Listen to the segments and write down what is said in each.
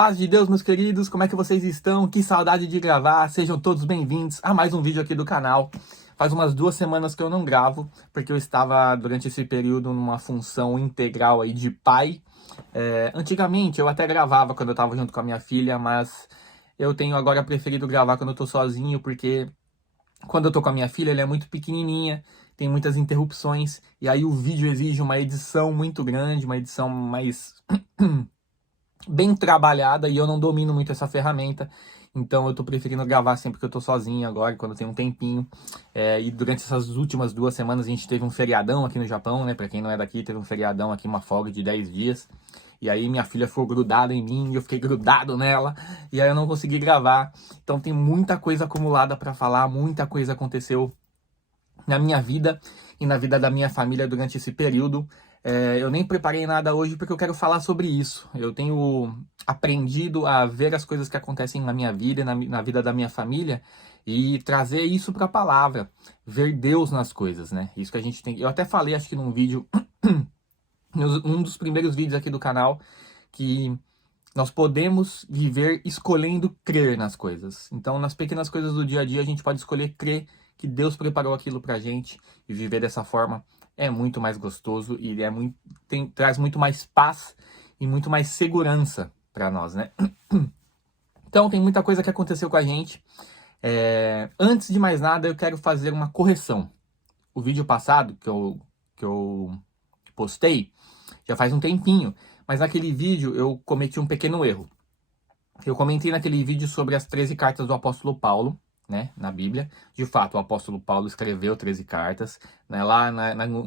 Paz de Deus, meus queridos, como é que vocês estão? Que saudade de gravar, sejam todos bem-vindos a mais um vídeo aqui do canal. Faz umas 2 semanas que eu não gravo, porque eu estava durante esse período numa função integral aí de pai. Antigamente eu até gravava quando eu estava junto com a minha filha, mas eu tenho agora preferido gravar quando eu tô sozinho, porque quando eu tô com a minha filha, ela é muito pequenininha, tem muitas interrupções, e aí o vídeo exige uma edição muito grande, uma edição mais bem trabalhada, e eu não domino muito essa ferramenta, então eu tô preferindo gravar sempre que eu tô sozinho agora, quando eu tenho um tempinho. E durante essas últimas 2 semanas a gente teve um feriadão aqui no Japão, né? Pra quem não é daqui, teve um feriadão aqui, uma folga de 10 dias. E aí minha filha ficou grudada em mim, eu fiquei grudado nela, e aí eu não consegui gravar. Então tem muita coisa acumulada pra falar, muita coisa aconteceu na minha vida e na vida da minha família durante esse período. Eu nem preparei nada hoje porque eu quero falar sobre isso. Eu tenho aprendido a ver as coisas que acontecem na minha vida e na vida da minha família e trazer isso para a palavra, ver Deus nas coisas, né? Isso que a gente tem. Eu até falei, acho que num vídeo, num dos primeiros vídeos aqui do canal, que nós podemos viver escolhendo crer nas coisas. Então, nas pequenas coisas do dia a dia, a gente pode escolher crer que Deus preparou aquilo pra gente, e viver dessa forma é muito mais gostoso e traz muito mais paz e muito mais segurança para nós, né? Então, tem muita coisa que aconteceu com a gente. Antes de mais nada, eu quero fazer uma correção. O vídeo passado que eu postei já faz um tempinho, mas naquele vídeo eu cometi um pequeno erro. Eu comentei naquele vídeo sobre as 13 cartas do apóstolo Paulo, né, na Bíblia. De fato, o apóstolo Paulo escreveu 13 cartas. Né?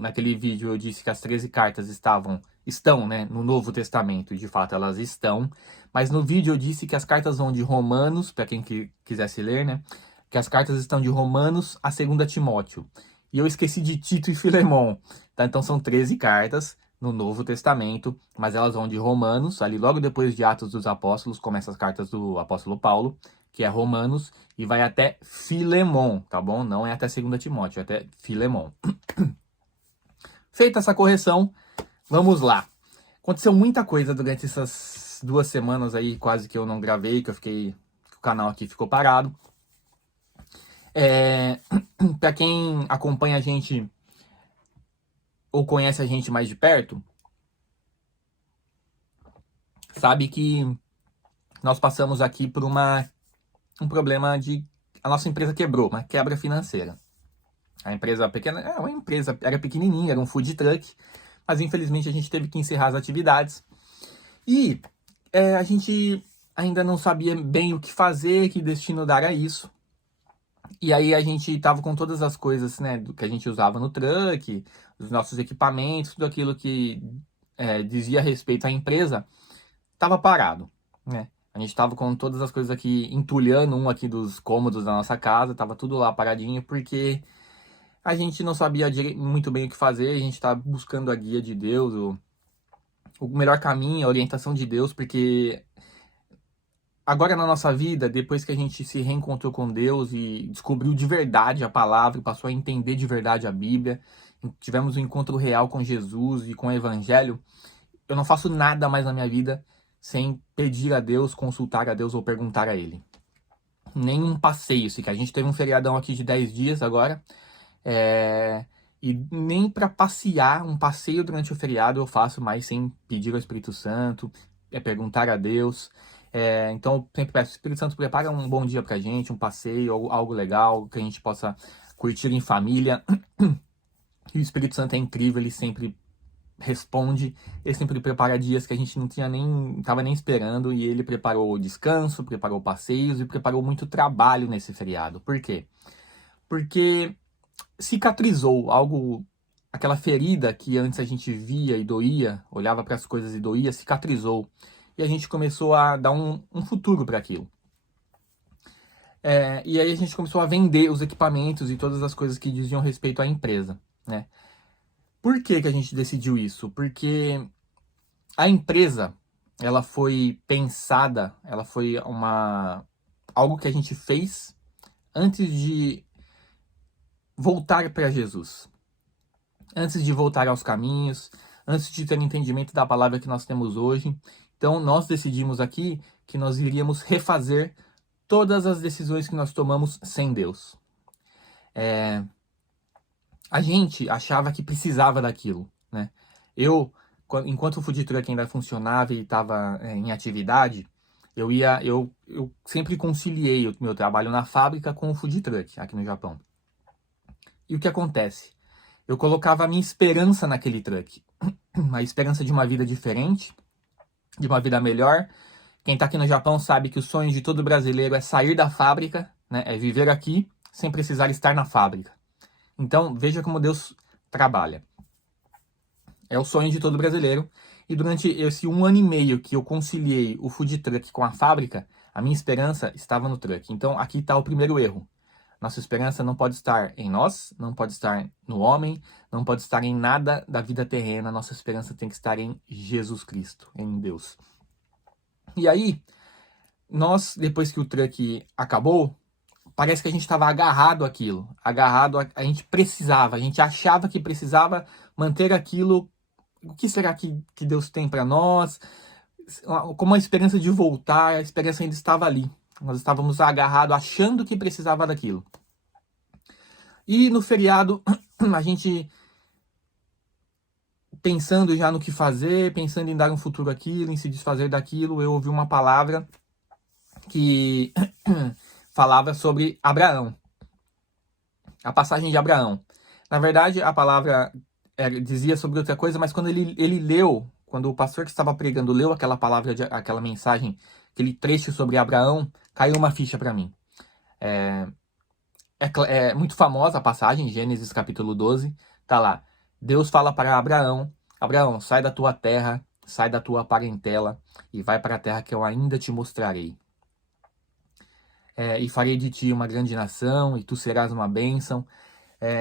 Naquele vídeo eu disse que as 13 cartas estão, né, no Novo Testamento, e de fato elas estão. Mas no vídeo eu disse que as cartas vão de Romanos, para quem quisesse ler, né, que as cartas estão de Romanos a 2 Timóteo. E eu esqueci de Tito e Filemon. Tá? Então são 13 cartas no Novo Testamento, mas elas vão de Romanos, ali logo depois de Atos dos Apóstolos, começa as cartas do apóstolo Paulo, que é Romanos, e vai até Filemon, tá bom? Não é até 2 Timóteo, é até Filemon. Feita essa correção, vamos lá. Aconteceu muita coisa durante essas 2 semanas aí, quase que eu não gravei, que o canal aqui ficou parado. Para quem acompanha a gente ou conhece a gente mais de perto, sabe que nós passamos aqui por um problema de... A nossa empresa quebrou, uma quebra financeira. A empresa pequena, uma empresa, era pequenininha, era um food truck, mas infelizmente a gente teve que encerrar as atividades. E a gente ainda não sabia bem o que fazer, que destino dar a isso. E aí a gente tava com todas as coisas, né, do que a gente usava no truck, os nossos equipamentos, tudo aquilo que dizia respeito à empresa, tava parado, né? A gente tava com todas as coisas aqui, entulhando um aqui dos cômodos da nossa casa, tava tudo lá paradinho, porque a gente não sabia muito bem o que fazer, a gente tava buscando a guia de Deus, o melhor caminho, a orientação de Deus, porque agora na nossa vida, depois que a gente se reencontrou com Deus e descobriu de verdade a palavra, passou a entender de verdade a Bíblia, tivemos um encontro real com Jesus e com o Evangelho, eu não faço nada mais na minha vida sem pedir a Deus, consultar a Deus ou perguntar a Ele. Nenhum passeio, que a gente teve um feriadão aqui de 10 dias agora, e nem para passear, um passeio durante o feriado eu faço mais sem pedir ao Espírito Santo, perguntar a Deus. Então eu sempre peço, Espírito Santo, prepara um bom dia pra gente, um passeio, algo legal, que a gente possa curtir em família. E o Espírito Santo é incrível, ele sempre responde, ele sempre prepara dias que a gente não estava nem esperando, e ele preparou o descanso, preparou passeios e preparou muito trabalho nesse feriado. Por quê? Porque cicatrizou aquela ferida que antes a gente via e doía, olhava para as coisas e doía, cicatrizou. E a gente começou a dar um futuro para aquilo. E aí a gente começou a vender os equipamentos e todas as coisas que diziam respeito à empresa, né? Por que que a gente decidiu isso? Porque a empresa, ela foi pensada, ela foi algo que a gente fez antes de voltar para Jesus. Antes de voltar aos caminhos, antes de ter o entendimento da palavra que nós temos hoje. Então, nós decidimos aqui que nós iríamos refazer todas as decisões que nós tomamos sem Deus. A gente achava que precisava daquilo, né? Enquanto o food truck ainda funcionava e estava em atividade, eu sempre conciliei o meu trabalho na fábrica com o food truck aqui no Japão. E o que acontece? Eu colocava a minha esperança naquele truck, a esperança de uma vida diferente, de uma vida melhor. Quem está aqui no Japão sabe que o sonho de todo brasileiro é sair da fábrica, né? É viver aqui sem precisar estar na fábrica. Então, veja como Deus trabalha. É o sonho de todo brasileiro. E durante esse 1 ano e meio que eu conciliei o food truck com a fábrica, a minha esperança estava no truck. Então, aqui está o primeiro erro. Nossa esperança não pode estar em nós, não pode estar no homem, não pode estar em nada da vida terrena. Nossa esperança tem que estar em Jesus Cristo, em Deus. E aí, depois que o truck acabou, parece que a gente estava agarrado àquilo, a gente precisava, a gente achava que precisava manter aquilo. O que será que Deus tem para nós? Como a esperança de voltar, a esperança ainda estava ali. Nós estávamos agarrados, achando que precisava daquilo. E no feriado, a gente pensando já no que fazer, pensando em dar um futuro àquilo, em se desfazer daquilo, eu ouvi uma palavra que falava sobre Abraão. A passagem de Abraão. Na verdade, a palavra dizia sobre outra coisa, mas quando ele leu, quando o pastor que estava pregando leu aquela palavra, aquela mensagem, aquele trecho sobre Abraão, caiu uma ficha para mim. É muito famosa a passagem, Gênesis capítulo 12, tá lá. Deus fala para Abraão: Abraão, sai da tua terra, sai da tua parentela e vai para a terra que eu ainda te mostrarei. E farei de ti uma grande nação e tu serás uma bênção.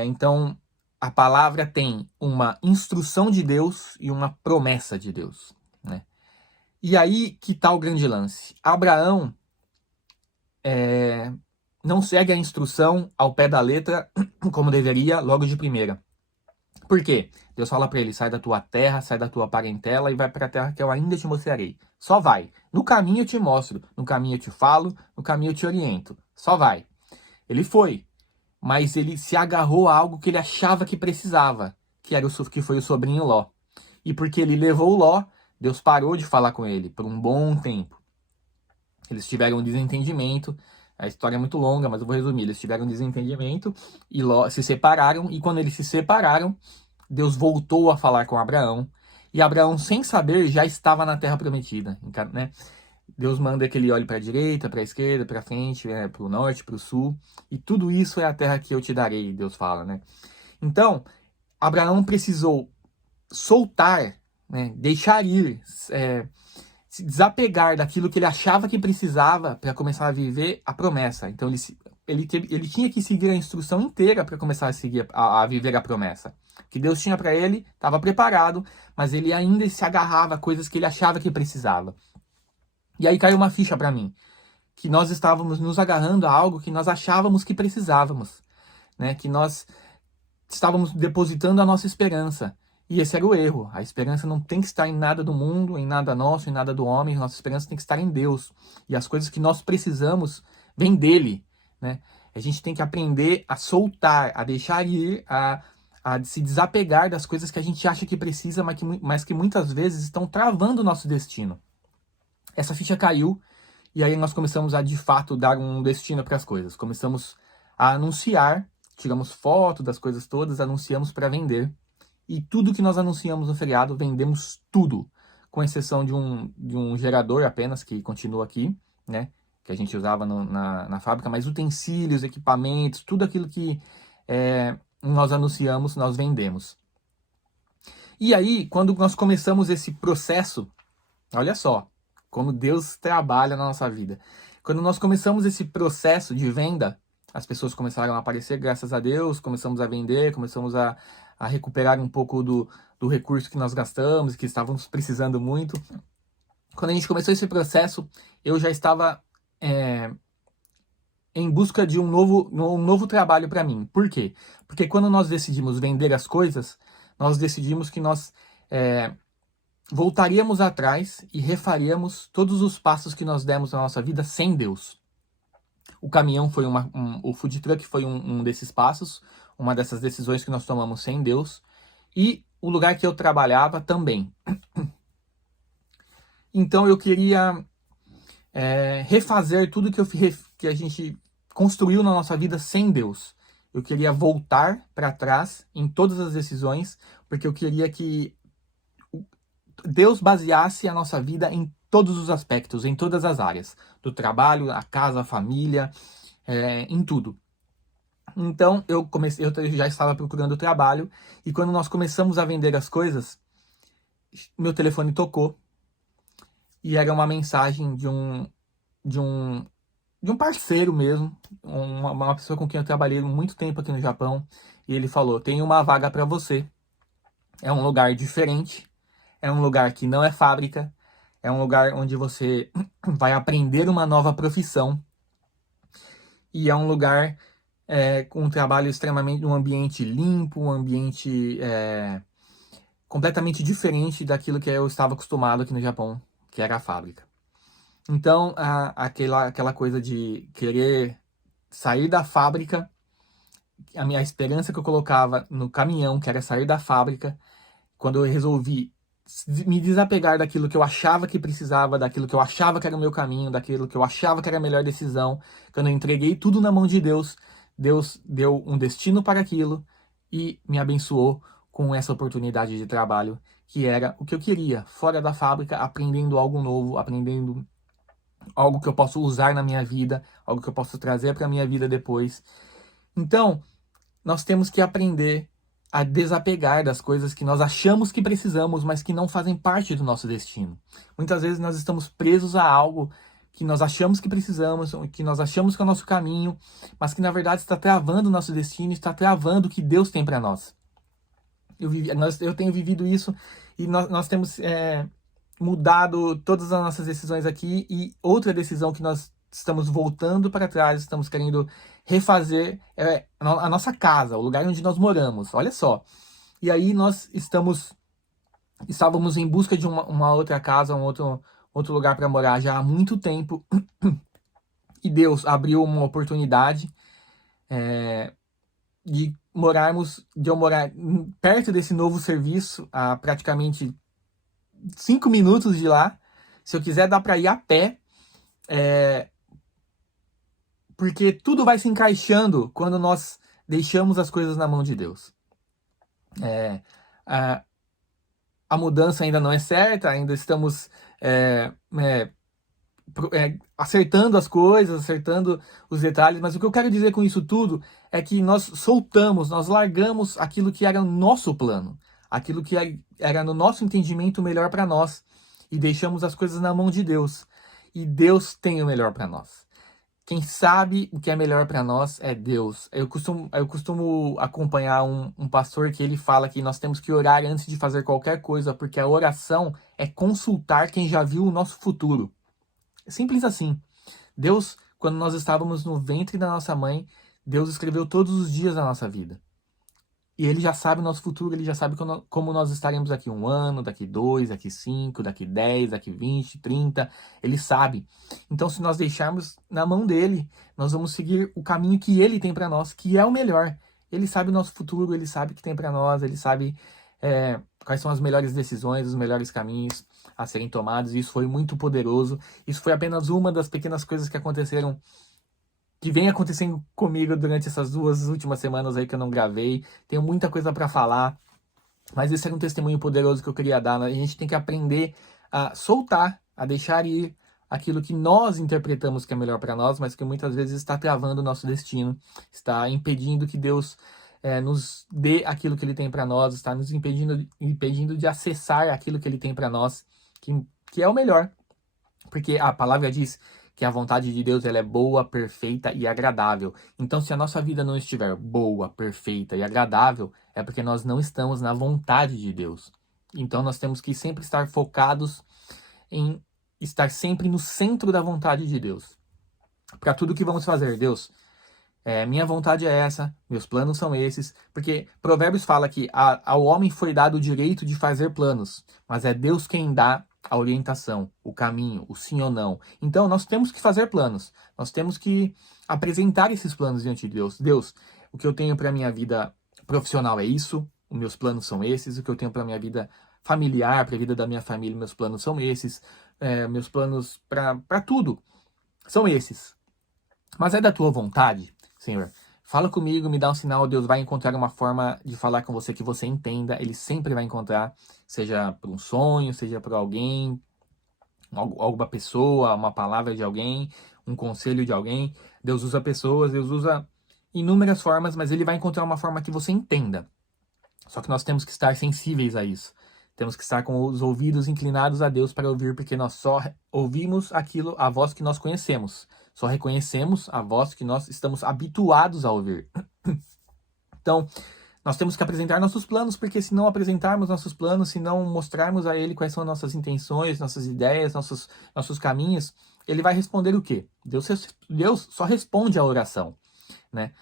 Então, a palavra tem uma instrução de Deus e uma promessa de Deus, né? E aí que está o grande lance. Abraão não segue a instrução ao pé da letra como deveria logo de primeira. Por quê? Deus fala para ele: sai da tua terra, sai da tua parentela e vai para a terra que eu ainda te mostrarei. Só vai. No caminho eu te mostro, no caminho eu te falo, no caminho eu te oriento. Só vai. Ele foi, mas ele se agarrou a algo que ele achava que precisava, que foi o sobrinho Ló. E porque ele levou o Ló, Deus parou de falar com ele por um bom tempo. Eles tiveram um desentendimento. A história é muito longa, mas eu vou resumir. Eles tiveram um desentendimento e Ló se separaram. E quando eles se separaram, Deus voltou a falar com Abraão. E Abraão, sem saber, já estava na terra prometida, né? Deus manda que ele olhe para a direita, para a esquerda, para frente, para o norte, para o sul. E tudo isso é a terra que eu te darei, Deus fala, né? Então, Abraão precisou soltar, né? Deixar ir, se desapegar daquilo que ele achava que precisava para começar a viver a promessa. Então, ele tinha que seguir a instrução inteira para começar a viver a promessa. O que Deus tinha para ele, estava preparado, mas ele ainda se agarrava a coisas que ele achava que precisava. E aí caiu uma ficha para mim, que nós estávamos nos agarrando a algo que nós achávamos que precisávamos, né? Que nós estávamos depositando a nossa esperança. E esse era o erro. A esperança não tem que estar em nada do mundo, em nada nosso, em nada do homem. Nossa esperança tem que estar em Deus. E as coisas que nós precisamos vêm dele, né? A gente tem que aprender a soltar, a deixar ir, a se desapegar das coisas que a gente acha que precisa, mas que muitas vezes estão travando o nosso destino. Essa ficha caiu e aí nós começamos a, de fato, dar um destino para as coisas. Começamos a anunciar, tiramos foto das coisas todas, anunciamos para vender. E tudo que nós anunciamos no feriado, vendemos tudo, com exceção de um gerador apenas, que continua aqui, né? Que a gente usava na fábrica, mas utensílios, equipamentos, tudo aquilo que nós anunciamos, nós vendemos. E aí, quando nós começamos esse processo, olha só, como Deus trabalha na nossa vida. Quando nós começamos esse processo de venda, as pessoas começaram a aparecer, graças a Deus, começamos a vender, começamos a recuperar um pouco do recurso que nós gastamos, que estávamos precisando muito. Quando a gente começou esse processo, eu já estava em busca de um novo trabalho para mim. Por quê? Porque quando nós decidimos vender as coisas, nós decidimos que nós voltaríamos atrás e refaríamos todos os passos que nós demos na nossa vida sem Deus. O caminhão foi o food truck foi um desses passos, uma dessas decisões que nós tomamos sem Deus, e o lugar que eu trabalhava também. Então eu queria refazer tudo que a gente construiu na nossa vida sem Deus. Eu queria voltar para trás em todas as decisões, porque eu queria que Deus baseasse a nossa vida em todos os aspectos, em todas as áreas, do trabalho, a casa, a família, em tudo. Então eu já estava procurando trabalho, e quando nós começamos a vender as coisas, meu telefone tocou e era uma mensagem de um parceiro mesmo, uma pessoa com quem eu trabalhei muito tempo aqui no Japão, e ele falou: tem uma vaga para você, é um lugar diferente, é um lugar que não é fábrica, é um lugar onde você vai aprender uma nova profissão, e é um lugar com um trabalho extremamente, um ambiente limpo, um ambiente completamente diferente daquilo que eu estava acostumado aqui no Japão, que era a fábrica. Então, aquela coisa de querer sair da fábrica, a minha esperança que eu colocava no caminhão, que era sair da fábrica, quando eu resolvi me desapegar daquilo que eu achava que precisava, daquilo que eu achava que era o meu caminho, daquilo que eu achava que era a melhor decisão, quando eu entreguei tudo na mão de Deus, Deus deu um destino para aquilo e me abençoou com essa oportunidade de trabalho, que era o que eu queria, fora da fábrica, aprendendo algo novo, aprendendo algo que eu posso usar na minha vida, algo que eu posso trazer para a minha vida depois. Então, nós temos que aprender a desapegar das coisas que nós achamos que precisamos, mas que não fazem parte do nosso destino. Muitas vezes nós estamos presos a algo que nós achamos que precisamos, que nós achamos que é o nosso caminho, mas que na verdade está travando o nosso destino, está travando o que Deus tem para nós. Eu tenho vivido isso, e nós temos mudado todas as nossas decisões aqui, e outra decisão que nós estamos voltando para trás, estamos querendo refazer a nossa casa, o lugar onde nós moramos, olha só. E aí nós estávamos em busca de uma outra casa, um outro lugar para morar já há muito tempo, e Deus abriu uma oportunidade de eu morar perto desse novo serviço, a praticamente 5 minutos de lá. Se eu quiser, dá para ir a pé, porque tudo vai se encaixando quando nós deixamos as coisas na mão de Deus. A mudança ainda não é certa, ainda estamos acertando as coisas, acertando os detalhes, mas o que eu quero dizer com isso tudo é que nós largamos aquilo que era o nosso plano, aquilo que era no nosso entendimento o melhor para nós, e deixamos as coisas na mão de Deus. E Deus tem o melhor para nós. Quem sabe o que é melhor para nós é Deus. Eu costumo acompanhar um pastor que ele fala que nós temos que orar antes de fazer qualquer coisa, porque a oração é consultar quem já viu o nosso futuro. Simples assim. Deus, quando nós estávamos no ventre da nossa mãe, Deus escreveu todos os dias da nossa vida. E Ele já sabe o nosso futuro, Ele já sabe como nós estaremos daqui 1 ano, daqui 2, daqui 5, daqui 10, daqui 20, 30. Ele sabe. Então, se nós deixarmos na mão dEle, nós vamos seguir o caminho que Ele tem para nós, que é o melhor. Ele sabe o nosso futuro, Ele sabe o que tem para nós, Ele sabe quais são as melhores decisões, os melhores caminhos a serem tomados. E isso foi muito poderoso. Isso foi apenas uma das pequenas coisas que aconteceram, que vem acontecendo comigo durante essas 2 últimas semanas aí que eu não gravei. Tenho muita coisa para falar, mas esse era um testemunho poderoso que eu queria dar, né? A gente tem que aprender a soltar, a deixar ir aquilo que nós interpretamos que é melhor para nós, mas que muitas vezes está travando o nosso destino, está impedindo que Deus nos dê aquilo que Ele tem para nós, está nos impedindo de acessar aquilo que Ele tem para nós, que é o melhor. Porque a palavra diz que a vontade de Deus ela é boa, perfeita e agradável. Então, se a nossa vida não estiver boa, perfeita e agradável, é porque nós não estamos na vontade de Deus. Então, nós temos que sempre estar focados em estar sempre no centro da vontade de Deus. Para tudo que vamos fazer, Deus, Minha vontade é essa, meus planos são esses, porque Provérbios fala que ao homem foi dado o direito de fazer planos, mas é Deus quem dá a orientação, o caminho, o sim ou não. Então nós temos que fazer planos, nós temos que apresentar esses planos diante de Deus. Deus, o que eu tenho para minha vida profissional é isso, os meus planos são esses, o que eu tenho para minha vida familiar, para a vida da minha família, meus planos são esses, meus planos para tudo são esses. Mas é da tua vontade, Senhor? Fala comigo, me dá um sinal, Deus vai encontrar uma forma de falar com você que você entenda, Ele sempre vai encontrar, seja por um sonho, seja por alguém, alguma pessoa, uma palavra de alguém, um conselho de alguém. Deus usa pessoas, Deus usa inúmeras formas, mas Ele vai encontrar uma forma que você entenda. Só que nós temos que estar sensíveis a isso. Temos que estar com os ouvidos inclinados a Deus para ouvir, porque nós só ouvimos aquilo, a voz que nós conhecemos. Só reconhecemos a voz que nós estamos habituados a ouvir. Então, nós temos que apresentar nossos planos, porque se não apresentarmos nossos planos, se não mostrarmos a Ele quais são nossas intenções, nossas ideias, nossos caminhos, Ele vai responder o quê? Deus só responde a oração, né?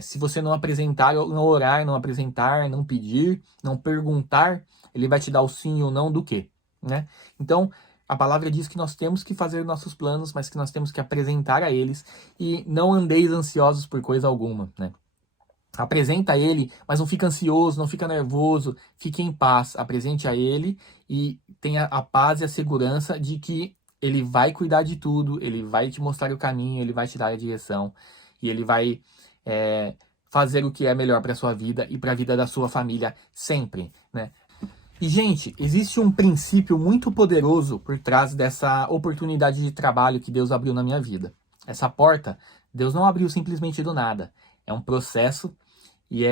Se você não apresentar, não orar, não apresentar, não pedir, não perguntar, Ele vai te dar o sim ou não do quê, né? Então, a palavra diz que nós temos que fazer nossos planos, mas que nós temos que apresentar a eles e não andeis ansiosos por coisa alguma, né? Apresenta a ele, mas não fica ansioso, não fica nervoso, fique em paz, apresente a ele e tenha a paz e a segurança de que ele vai cuidar de tudo, ele vai te mostrar o caminho, ele vai te dar a direção e ele vai fazer o que é melhor para sua vida e para a vida da sua família sempre, né? E, gente, existe um princípio muito poderoso por trás dessa oportunidade de trabalho que Deus abriu na minha vida. Essa porta, Deus não abriu simplesmente do nada. É um processo e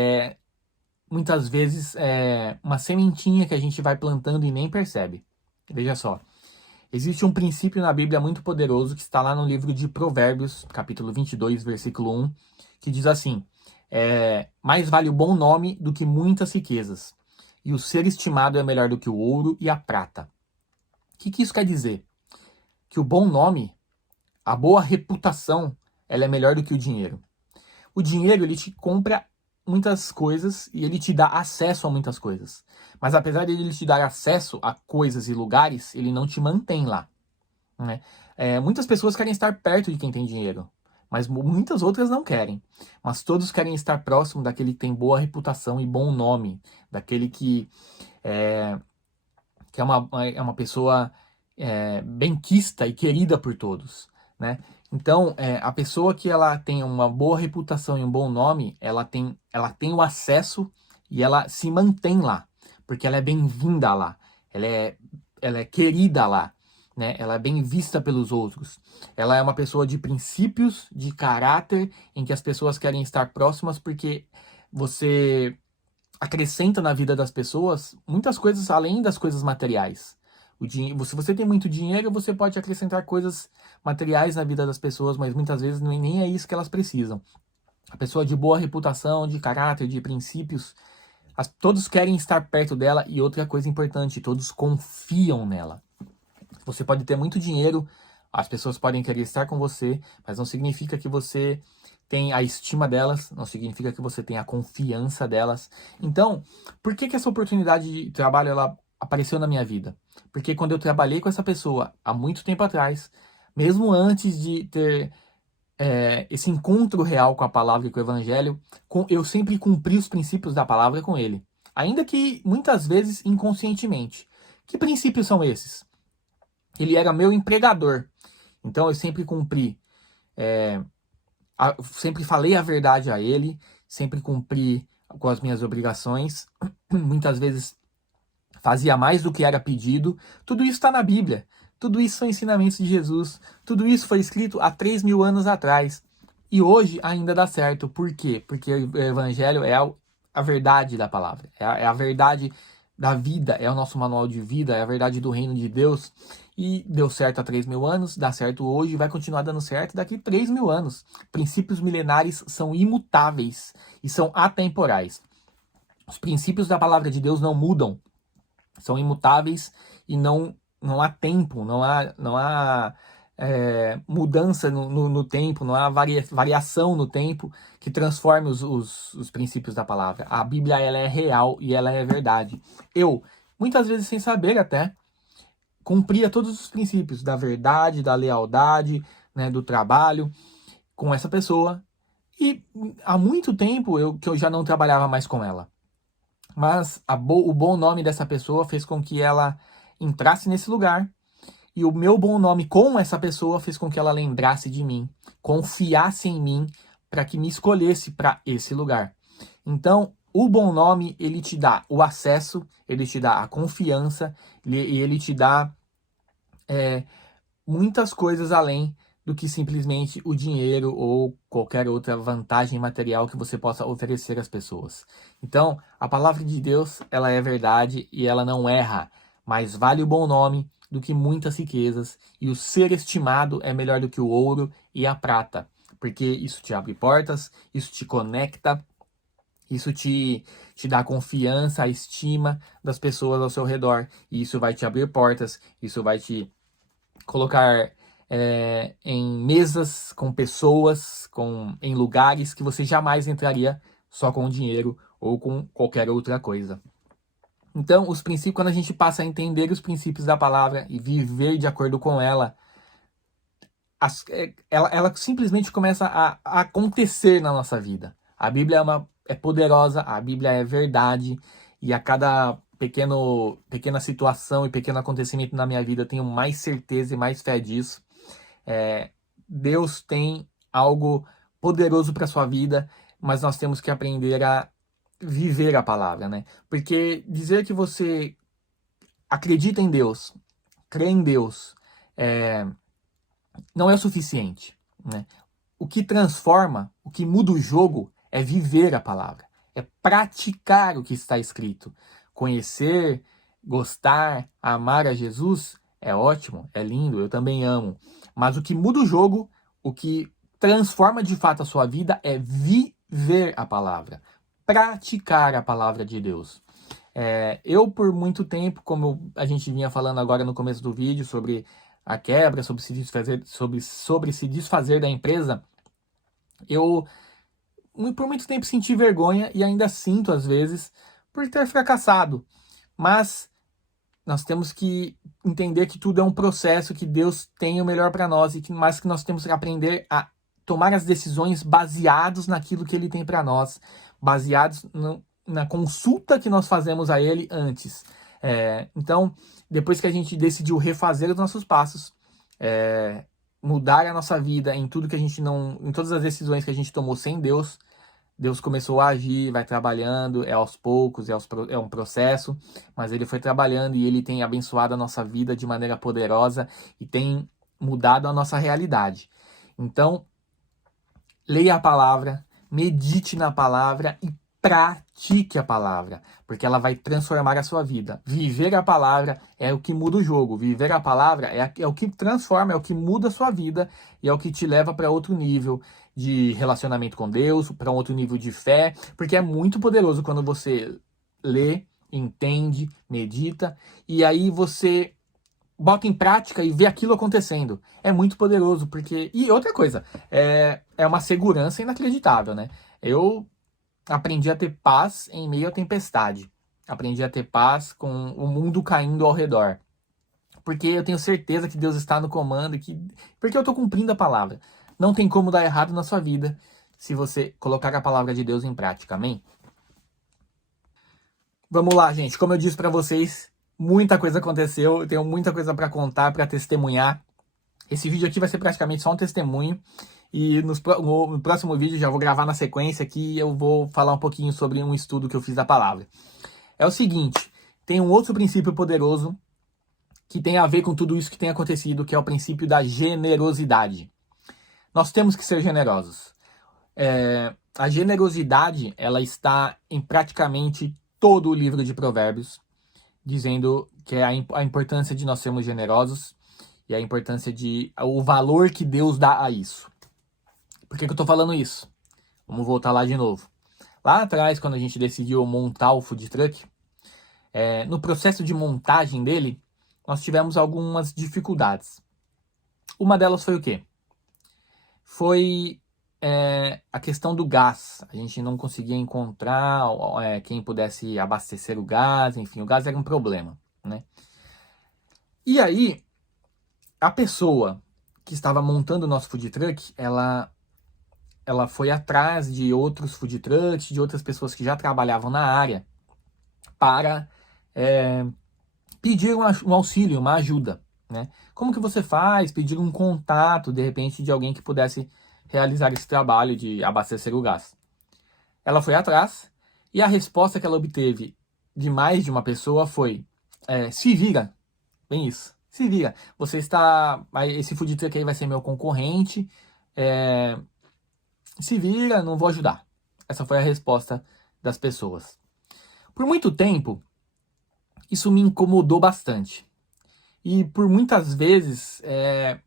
muitas vezes uma sementinha que a gente vai plantando e nem percebe. Veja só, existe um princípio na Bíblia muito poderoso que está lá no livro de Provérbios, capítulo 22, versículo 1, que diz assim, mais vale o bom nome do que muitas riquezas, e o ser estimado é melhor do que o ouro e a prata. O que isso quer dizer? Que o bom nome, a boa reputação, ela é melhor do que o dinheiro. O dinheiro, ele te compra muitas coisas e ele te dá acesso a muitas coisas. Mas apesar de ele te dar acesso a coisas e lugares, ele não te mantém lá, né? Muitas pessoas querem estar perto de quem tem dinheiro, mas muitas outras não querem. Mas todos querem estar próximo daquele que tem boa reputação e bom nome, daquele que é uma pessoa benquista e querida por todos, né? Então, a pessoa que ela tem uma boa reputação e um bom nome, ela tem o acesso e ela se mantém lá, porque ela é bem-vinda lá, ela é querida lá, né? Ela é bem vista pelos outros. Ela é uma pessoa de princípios, de caráter, em que as pessoas querem estar próximas porque você acrescenta na vida das pessoas muitas coisas além das coisas materiais. Se você tem muito dinheiro, você pode acrescentar coisas materiais na vida das pessoas, mas muitas vezes nem é isso que elas precisam. A pessoa de boa reputação, de caráter, de princípios, todos querem estar perto dela e outra coisa importante, todos confiam nela. Você pode ter muito dinheiro, as pessoas podem querer estar com você, mas não significa que você tem a estima delas, não significa que você tem a confiança delas. Então, por que essa oportunidade de trabalho ela apareceu na minha vida? Porque quando eu trabalhei com essa pessoa há muito tempo atrás, mesmo antes de ter esse encontro real com a palavra e com o evangelho, eu sempre cumpri os princípios da palavra com ele. Ainda que muitas vezes inconscientemente. Que princípios são esses? Ele era meu empregador. Então eu sempre cumpri, sempre falei a verdade a ele, sempre cumpri com as minhas obrigações. Muitas vezes fazia mais do que era pedido. Tudo isso está na Bíblia. Tudo isso são ensinamentos de Jesus. Tudo isso foi escrito há 3.000 anos atrás. E hoje ainda dá certo. Por quê? Porque o Evangelho é a verdade da palavra. É a verdade da vida. É o nosso manual de vida. É a verdade do reino de Deus. E deu certo há 3.000 anos. Dá certo hoje e vai continuar dando certo daqui 3.000 anos. Princípios milenares são imutáveis e são atemporais. Os princípios da palavra de Deus não mudam. São imutáveis e não há tempo, não há mudança no tempo, não há variação no tempo que transforme os princípios da palavra. A Bíblia, ela é real e ela é verdade. Eu, muitas vezes sem saber até, cumpria todos os princípios da verdade, da lealdade, né, do trabalho com essa pessoa. E há muito tempo que eu já não trabalhava mais com ela. Mas o bom nome dessa pessoa fez com que ela entrasse nesse lugar. E o meu bom nome com essa pessoa fez com que ela lembrasse de mim, confiasse em mim, para que me escolhesse para esse lugar. Então, o bom nome, ele te dá o acesso, ele te dá a confiança, e ele te dá muitas coisas além do que simplesmente o dinheiro ou qualquer outra vantagem material que você possa oferecer às pessoas. Então, a palavra de Deus, ela é verdade e ela não erra, mas vale o bom nome do que muitas riquezas, e o ser estimado é melhor do que o ouro e a prata, porque isso te abre portas, isso te conecta, isso te dá confiança, a estima das pessoas ao seu redor, e isso vai te abrir portas, isso vai te colocar em mesas com pessoas, em lugares que você jamais entraria só com dinheiro ou com qualquer outra coisa. Então, os princípios, quando a gente passa a entender os princípios da palavra e viver de acordo com ela, ela simplesmente começa a acontecer na nossa vida. A Bíblia é poderosa, a Bíblia é verdade, e a cada pequena situação e pequeno acontecimento na minha vida eu tenho mais certeza e mais fé disso. Deus tem algo poderoso para sua vida, mas nós temos que aprender a viver a palavra, né? Porque dizer que você acredita em Deus, crê em Deus, não é o suficiente, né? O que transforma, o que muda o jogo é viver a palavra, é praticar o que está escrito. Conhecer, gostar, amar a Jesus é ótimo, é lindo, eu também amo. Mas o que muda o jogo, o que transforma de fato a sua vida é viver a palavra, praticar a palavra de Deus. Eu, por muito tempo, como a gente vinha falando agora no começo do vídeo, sobre a quebra, sobre se desfazer da empresa, eu por muito tempo senti vergonha e ainda sinto às vezes por ter fracassado. Mas nós temos que entender que tudo é um processo, que Deus tem o melhor para nós, mas que nós temos que aprender a tomar as decisões baseados naquilo que Ele tem para nós, baseados na consulta que nós fazemos a Ele antes. Então, depois que a gente decidiu refazer os nossos passos, mudar a nossa vida em tudo que a gente em todas as decisões que a gente tomou sem Deus, Deus começou a agir, vai trabalhando, aos poucos, é um processo, mas Ele foi trabalhando e Ele tem abençoado a nossa vida de maneira poderosa e tem mudado a nossa realidade. Então, leia a palavra, medite na palavra e pratique a palavra, porque ela vai transformar a sua vida. Viver a palavra é o que muda o jogo. Viver a palavra é o que transforma, é o que muda a sua vida e é o que te leva para outro nível de relacionamento com Deus, para um outro nível de fé, porque é muito poderoso quando você lê, entende, medita e aí você bota em prática e vê aquilo acontecendo. É muito poderoso, porque... E outra coisa, é uma segurança inacreditável, né? Eu aprendi a ter paz em meio à tempestade. Aprendi a ter paz com o mundo caindo ao redor. Porque eu tenho certeza que Deus está no comando porque eu estou cumprindo a palavra. Não tem como dar errado na sua vida se você colocar a palavra de Deus em prática. Amém? Vamos lá, gente. Como eu disse para vocês, muita coisa aconteceu. Eu tenho muita coisa para contar, para testemunhar. Esse vídeo aqui vai ser praticamente só um testemunho. E no próximo vídeo, já vou gravar na sequência aqui, eu vou falar um pouquinho sobre um estudo que eu fiz da palavra. É o seguinte, tem um outro princípio poderoso que tem a ver com tudo isso que tem acontecido, que é o princípio da generosidade. Nós temos que ser generosos. A generosidade, ela está em praticamente todo o livro de Provérbios, dizendo que é a importância de nós sermos generosos e a importância o valor que Deus dá a isso. Por que eu tô falando isso? Vamos voltar lá de novo. Lá atrás, quando a gente decidiu montar o food truck, no processo de montagem dele, nós tivemos algumas dificuldades. Uma delas foi o quê? Foi a questão do gás. A gente não conseguia encontrar quem pudesse abastecer o gás, enfim, o gás era um problema, né? E aí, a pessoa que estava montando o nosso food truck, ela foi atrás de outros food trucks, de outras pessoas que já trabalhavam na área, para pedir um auxílio, uma ajuda, né? Como que você faz? Pedir um contato, de repente, de alguém que pudesse realizar esse trabalho de abastecer o gás. Ela foi atrás e a resposta que ela obteve de mais de uma pessoa foi: se vira, bem isso, se vira. Você está, esse food truck aí vai ser meu concorrente, se vira, não vou ajudar. Essa foi a resposta das pessoas. Por muito tempo, isso me incomodou bastante. E por muitas vezes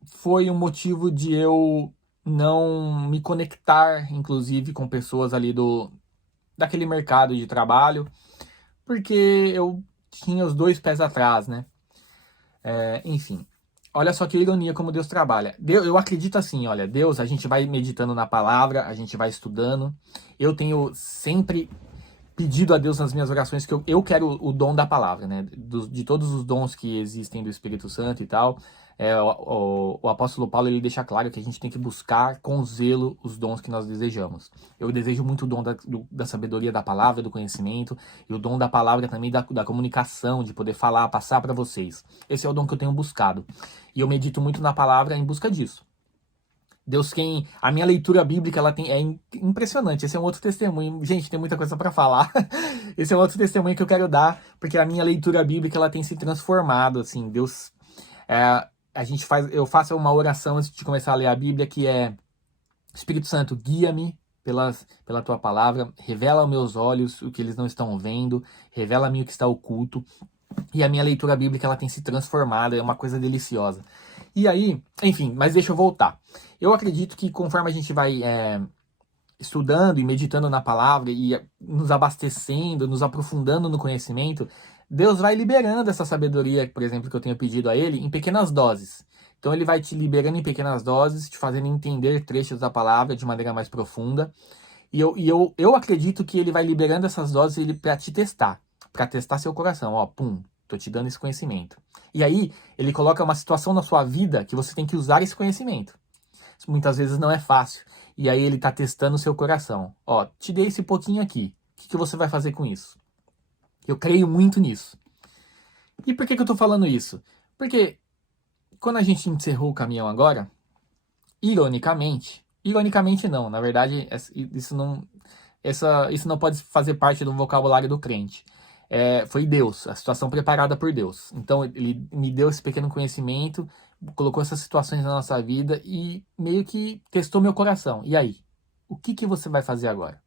foi um motivo de eu não me conectar, inclusive, com pessoas ali daquele mercado de trabalho, porque eu tinha os dois pés atrás, né? Enfim, olha só que ironia como Deus trabalha. Eu acredito assim, olha, Deus, a gente vai meditando na palavra, a gente vai estudando. Eu tenho sempre pedido a Deus nas minhas orações que eu quero o dom da palavra, né? De todos os dons que existem do Espírito Santo e tal, o apóstolo Paulo ele deixa claro que a gente tem que buscar com zelo os dons que nós desejamos. Eu desejo muito o dom da sabedoria da palavra, do conhecimento, e o dom da palavra também da comunicação, de poder falar, passar para vocês. Esse é o dom que eu tenho buscado. E eu medito muito na palavra em busca disso. A minha leitura bíblica é impressionante. Esse é um outro testemunho. Gente, tem muita coisa para falar. Esse é um outro testemunho que eu quero dar, porque a minha leitura bíblica ela tem se transformado, assim. Deus, eu faço uma oração antes de começar a ler a Bíblia que é: Espírito Santo, guia-me pela tua palavra, revela aos meus olhos o que eles não estão vendo, revela a mim o que está oculto. E a minha leitura bíblica ela tem se transformado, é uma coisa deliciosa. E aí, enfim, mas deixa eu voltar. Eu acredito que conforme a gente vai estudando e meditando na palavra e nos abastecendo, nos aprofundando no conhecimento, Deus vai liberando essa sabedoria, por exemplo, que eu tenho pedido a Ele, em pequenas doses. Então Ele vai te liberando em pequenas doses, te fazendo entender trechos da palavra de maneira mais profunda. E eu acredito que Ele vai liberando essas doses para te testar, para testar seu coração. Ó, pum, tô te dando esse conhecimento. E aí, Ele coloca uma situação na sua vida que você tem que usar esse conhecimento. Muitas vezes não é fácil. E aí ele está testando o seu coração. Ó, te dei esse pouquinho aqui. O que você vai fazer com isso? Eu creio muito nisso. E por que eu estou falando isso? Porque quando a gente encerrou o caminhão agora, ironicamente não, na verdade isso não pode fazer parte do vocabulário do crente. Foi Deus, a situação preparada por Deus. Então ele me deu esse pequeno conhecimento, colocou essas situações na nossa vida e meio que testou meu coração. E aí? O que você vai fazer agora?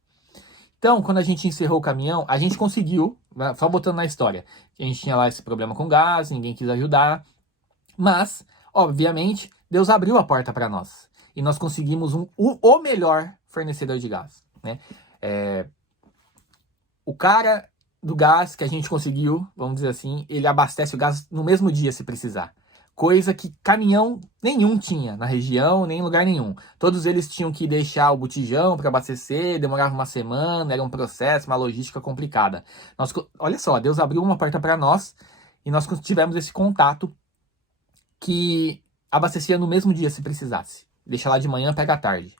Então, quando a gente encerrou o caminhão, a gente conseguiu, só voltando na história, a gente tinha lá esse problema com gás, ninguém quis ajudar, mas, obviamente, Deus abriu a porta para nós. E nós conseguimos o melhor fornecedor de gás, né? O cara do gás que a gente conseguiu, vamos dizer assim, ele abastece o gás no mesmo dia se precisar. Coisa que caminhão nenhum tinha na região, nem em lugar nenhum. Todos eles tinham que deixar o botijão para abastecer, demorava uma semana, era um processo, uma logística complicada. Olha só, Deus abriu uma porta para nós e nós tivemos esse contato que abastecia no mesmo dia se precisasse. Deixa lá de manhã, pega à tarde.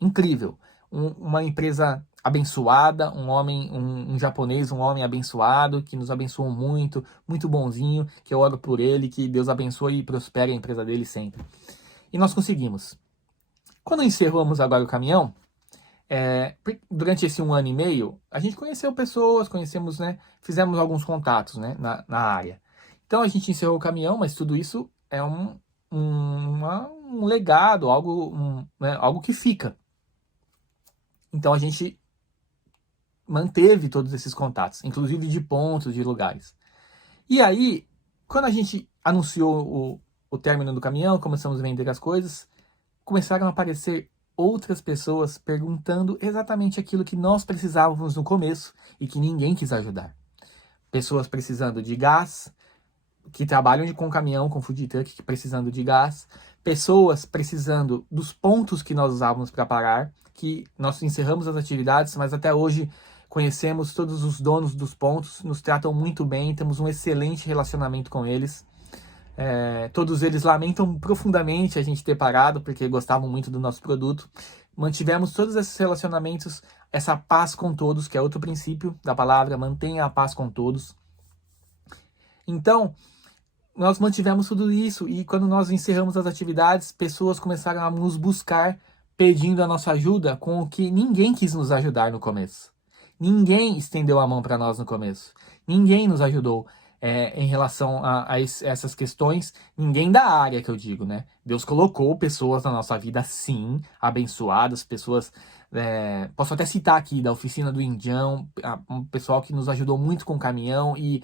Incrível. Uma empresa abençoada, um japonês, um homem abençoado, que nos abençoou muito, muito bonzinho, que eu oro por ele, que Deus abençoe e prospere a empresa dele sempre. E nós conseguimos. Quando encerramos agora o caminhão, durante esse 1 ano e meio, a gente conheceu pessoas, conhecemos, né, fizemos alguns contatos, né, na área. Então a gente encerrou o caminhão, mas tudo isso é um legado, algo que fica. Então a gente manteve todos esses contatos, inclusive de pontos, de lugares. E aí, quando a gente anunciou o término do caminhão, começamos a vender as coisas, começaram a aparecer outras pessoas perguntando exatamente aquilo que nós precisávamos no começo e que ninguém quis ajudar. Pessoas precisando de gás, que trabalham com caminhão, com food truck, precisando de gás. pessoas precisando dos pontos que nós usávamos para parar, que nós encerramos as atividades, mas até hoje conhecemos todos os donos dos pontos, nos tratam muito bem, temos um excelente relacionamento com eles. Todos eles lamentam profundamente a gente ter parado, porque gostavam muito do nosso produto. Mantivemos todos esses relacionamentos, essa paz com todos, que é outro princípio da palavra, mantenha a paz com todos. Então, nós mantivemos tudo isso, e quando nós encerramos as atividades, pessoas começaram a nos buscar, pedindo a nossa ajuda, com o que ninguém quis nos ajudar no começo. Ninguém estendeu a mão para nós no começo. Ninguém nos ajudou em relação a essas questões. Ninguém da área, que eu digo, né? Deus colocou pessoas na nossa vida, sim, abençoadas, pessoas... posso até citar aqui, da oficina do Indião, um pessoal que nos ajudou muito com o caminhão, e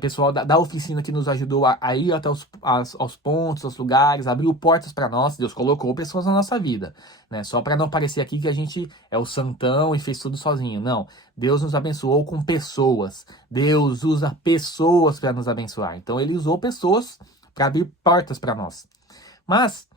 pessoal da oficina que nos ajudou a ir até aos pontos, aos lugares, abriu portas para nós. Deus colocou pessoas na nossa vida, né? Só para não parecer aqui que a gente é o santão e fez tudo sozinho. Não, Deus nos abençoou com pessoas. Deus usa pessoas para nos abençoar. Então ele usou pessoas para abrir portas para nós. Mas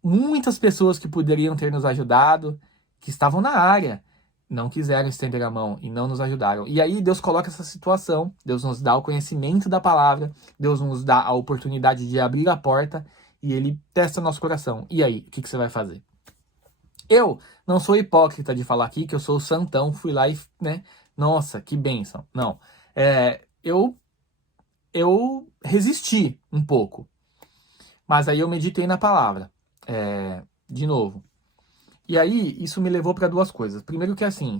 muitas pessoas que poderiam ter nos ajudado, que estavam na área, não quiseram estender a mão e não nos ajudaram. E aí Deus coloca essa situação, Deus nos dá o conhecimento da palavra, Deus nos dá a oportunidade de abrir a porta, e Ele testa nosso coração. E aí, o que você vai fazer? Eu não sou hipócrita de falar aqui que eu sou o santão, fui lá e, né, nossa, que bênção. Não, eu resisti um pouco, mas aí eu meditei na palavra, de novo. E aí, isso me levou para duas coisas. Primeiro que assim,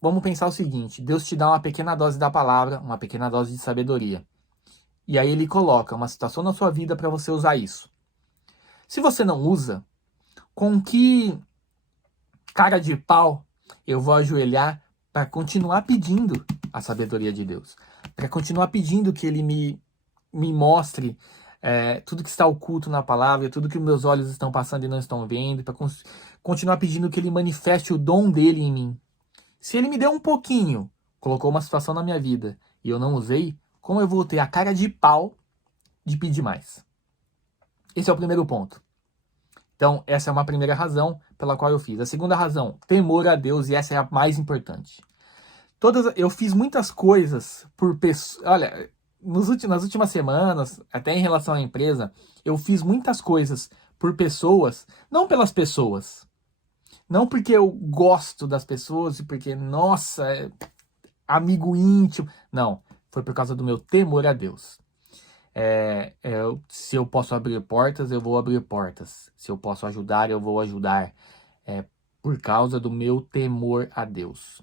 vamos pensar o seguinte, Deus te dá uma pequena dose da palavra, uma pequena dose de sabedoria. E aí ele coloca uma situação na sua vida para você usar isso. Se você não usa, com que cara de pau eu vou ajoelhar para continuar pedindo a sabedoria de Deus? Para continuar pedindo que Ele me mostre tudo que está oculto na palavra, tudo que meus olhos estão passando e não estão vendo, para continuar pedindo que Ele manifeste o dom dele em mim. Se Ele me deu um pouquinho, colocou uma situação na minha vida e eu não usei, como eu vou ter a cara de pau de pedir mais? Esse é o primeiro ponto. Então, essa é uma primeira razão pela qual eu fiz. A segunda razão, temor a Deus, e essa é a mais importante. Eu fiz muitas coisas por pessoas... Olha, nas últimas semanas, até em relação à empresa, eu fiz muitas coisas por pessoas, não pelas pessoas. Não porque eu gosto das pessoas e porque, nossa, amigo íntimo. Não, foi por causa do meu temor a Deus. Se eu posso abrir portas, eu vou abrir portas. Se eu posso ajudar, eu vou ajudar. Por causa do meu temor a Deus.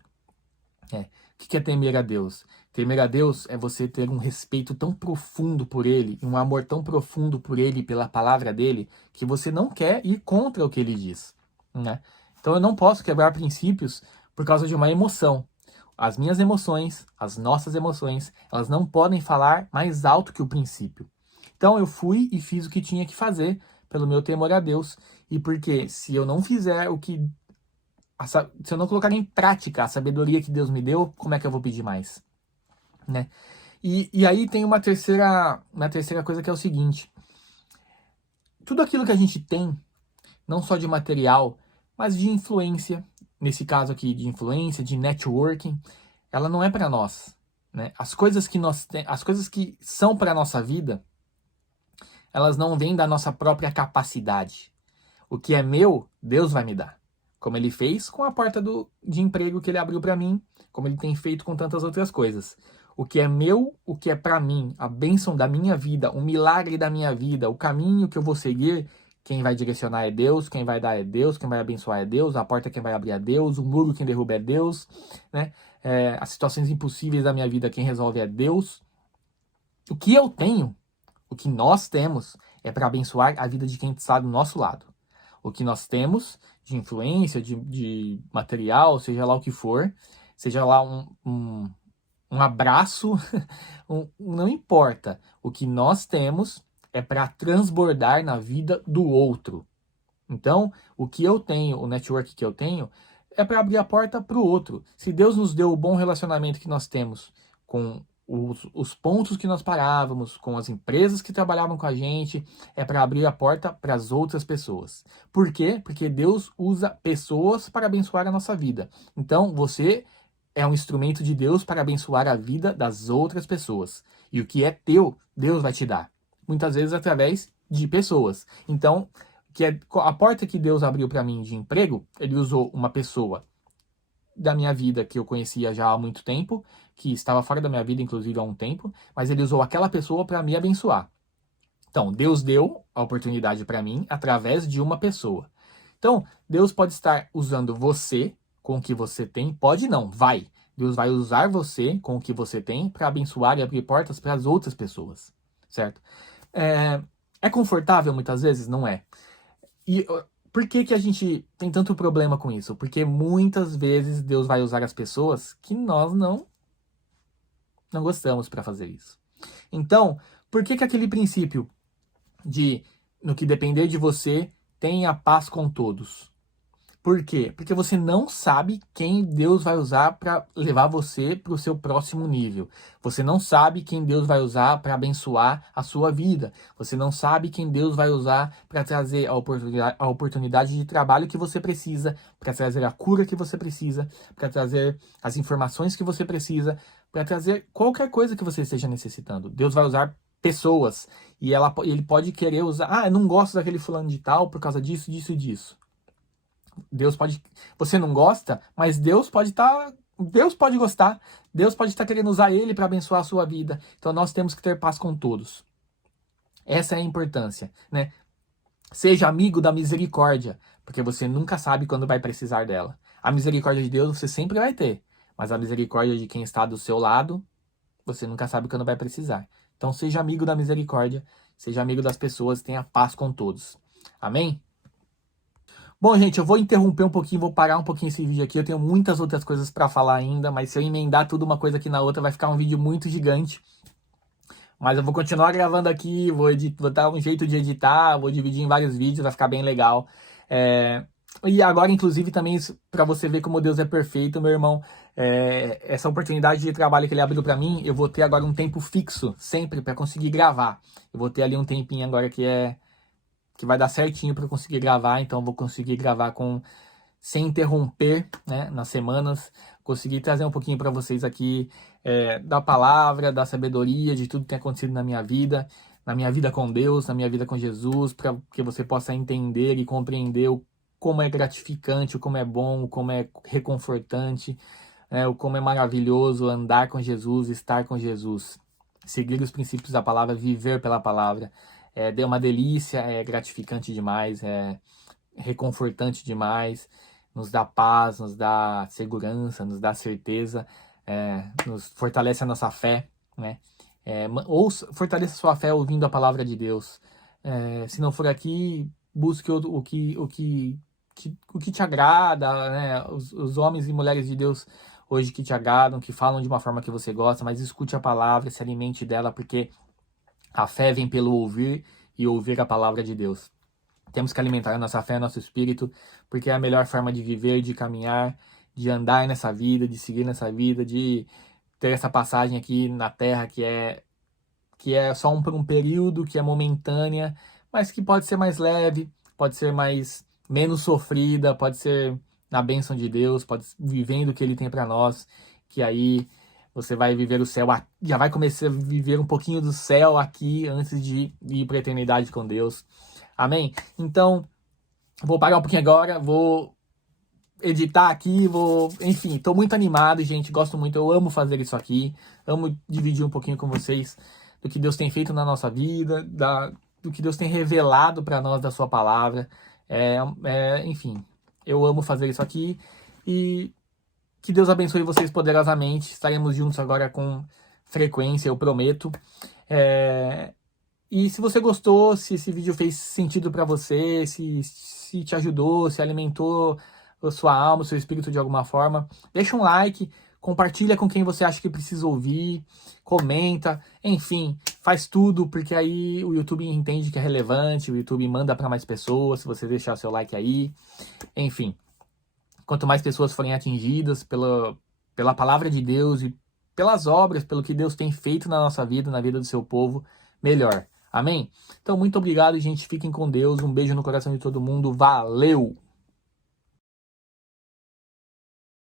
O que é temer a Deus? Temer a Deus é você ter um respeito tão profundo por Ele, um amor tão profundo por Ele, pela palavra dEle, que você não quer ir contra o que Ele diz, né? Então eu não posso quebrar princípios por causa de uma emoção. As minhas emoções, as nossas emoções, elas não podem falar mais alto que o princípio. Então eu fui e fiz o que tinha que fazer pelo meu temor a Deus, e porque se eu não fizer se eu não colocar em prática a sabedoria que Deus me deu, como é que eu vou pedir mais? Né? E aí tem uma terceira coisa, que é o seguinte. Tudo aquilo que a gente tem, não só de material, mas de influência, nesse caso aqui de influência, de networking, ela não é para nós. Né? As coisas que são para a nossa vida, elas não vêm da nossa própria capacidade. O que é meu, Deus vai me dar. Como Ele fez com a porta de emprego que Ele abriu para mim, como Ele tem feito com tantas outras coisas. O que é meu, o que é para mim, a bênção da minha vida, o milagre da minha vida, o caminho que eu vou seguir, quem vai direcionar é Deus, quem vai dar é Deus, quem vai abençoar é Deus, a porta quem vai abrir é Deus, o muro quem derruba é Deus, né? As situações impossíveis da minha vida quem resolve é Deus. O que eu tenho, o que nós temos, é para abençoar a vida de quem está do nosso lado. O que nós temos de influência, de material, seja lá o que for, seja lá um abraço, não importa. O que nós temos é para transbordar na vida do outro. Então, o que eu tenho, o network que eu tenho, é para abrir a porta para o outro. Se Deus nos deu o bom relacionamento que nós temos com os pontos que nós parávamos, com as empresas que trabalhavam com a gente, é para abrir a porta para as outras pessoas. Por quê? Porque Deus usa pessoas para abençoar a nossa vida. Então, você é um instrumento de Deus para abençoar a vida das outras pessoas. E o que é teu, Deus vai te dar. Muitas vezes através de pessoas. Então, a porta que Deus abriu para mim de emprego, ele usou uma pessoa da minha vida que eu conhecia já há muito tempo, que estava fora da minha vida, inclusive há um tempo, mas ele usou aquela pessoa para me abençoar. Então, Deus deu a oportunidade para mim através de uma pessoa. Então, Deus pode estar usando você com o que você tem, pode não, vai. Deus vai usar você com o que você tem para abençoar e abrir portas para as outras pessoas, certo? É confortável muitas vezes? Não é. E por que a gente tem tanto problema com isso? Porque muitas vezes Deus vai usar as pessoas que nós não gostamos para fazer isso. Então, por que aquele princípio de no que depender de você, tenha paz com todos? Por quê? Porque você não sabe quem Deus vai usar para levar você para o seu próximo nível. Você não sabe quem Deus vai usar para abençoar a sua vida. Você não sabe quem Deus vai usar para trazer a oportunidade de trabalho que você precisa, para trazer a cura que você precisa, para trazer as informações que você precisa, para trazer qualquer coisa que você esteja necessitando. Deus vai usar pessoas e ele pode querer usar. Ah, eu não gosto daquele fulano de tal por causa disso, disso e disso. Deus pode, você não gosta, mas Deus pode gostar. Deus pode estar querendo usar ele para abençoar a sua vida. Então nós temos que ter paz com todos. Essa é a importância, né? Seja amigo da misericórdia, porque você nunca sabe quando vai precisar dela. A misericórdia de Deus você sempre vai ter, mas a misericórdia de quem está do seu lado, você nunca sabe quando vai precisar. Então seja amigo da misericórdia, seja amigo das pessoas, tenha paz com todos. Amém? Bom, gente, eu vou interromper um pouquinho, vou parar um pouquinho esse vídeo aqui. Eu tenho muitas outras coisas para falar ainda, mas se eu emendar tudo uma coisa aqui na outra, vai ficar um vídeo muito gigante. Mas eu vou continuar gravando aqui, vou dar um jeito de editar, vou dividir em vários vídeos, vai ficar bem legal. E agora, inclusive, também para você ver como Deus é perfeito, meu irmão, essa oportunidade de trabalho que ele abriu para mim, eu vou ter agora um tempo fixo, sempre, para conseguir gravar. Eu vou ter ali um tempinho agora que vai dar certinho para eu conseguir gravar, então eu vou conseguir gravar sem interromper, né, nas semanas, conseguir trazer um pouquinho para vocês aqui da palavra, da sabedoria, de tudo que tem acontecido na minha vida com Deus, na minha vida com Jesus, para que você possa entender e compreender como é gratificante, o como é bom, o como é reconfortante, o como é maravilhoso andar com Jesus, estar com Jesus, seguir os princípios da palavra, viver pela palavra. É uma delícia, é gratificante demais, é reconfortante demais, nos dá paz, nos dá segurança, nos dá certeza, nos fortalece a nossa fé, né? Ou fortaleça a sua fé ouvindo a palavra de Deus. Se não for aqui, busque o que te agrada, né? Os homens e mulheres de Deus hoje que te agradam, que falam de uma forma que você gosta, mas escute a palavra, se alimente dela, porque a fé vem pelo ouvir e ouvir a palavra de Deus. Temos que alimentar a nossa fé, nosso espírito, porque é a melhor forma de viver, de caminhar, de andar nessa vida, de seguir nessa vida, de ter essa passagem aqui na Terra que é só por um período, que é momentânea, mas que pode ser mais leve, pode ser menos sofrida, pode ser na bênção de Deus, pode vivendo o que Ele tem para nós, que aí você vai viver o céu, já vai começar a viver um pouquinho do céu aqui antes de ir para a eternidade com Deus. Amém? Então, vou parar um pouquinho agora, vou editar aqui, enfim, tô muito animado, gente, gosto muito, eu amo fazer isso aqui, amo dividir um pouquinho com vocês do que Deus tem feito na nossa vida, do que Deus tem revelado para nós da sua palavra, enfim, eu amo fazer isso aqui e que Deus abençoe vocês poderosamente, estaremos juntos agora com frequência, eu prometo. E se você gostou, se esse vídeo fez sentido para você, se te ajudou, se alimentou a sua alma, o seu espírito de alguma forma, deixa um like, compartilha com quem você acha que precisa ouvir, comenta, enfim, faz tudo, porque aí o YouTube entende que é relevante, o YouTube manda para mais pessoas, se você deixar seu like aí, enfim. Quanto mais pessoas forem atingidas pela palavra de Deus e pelas obras, pelo que Deus tem feito na nossa vida, na vida do seu povo, melhor. Amém? Então, muito obrigado, gente. Fiquem com Deus. Um beijo no coração de todo mundo. Valeu!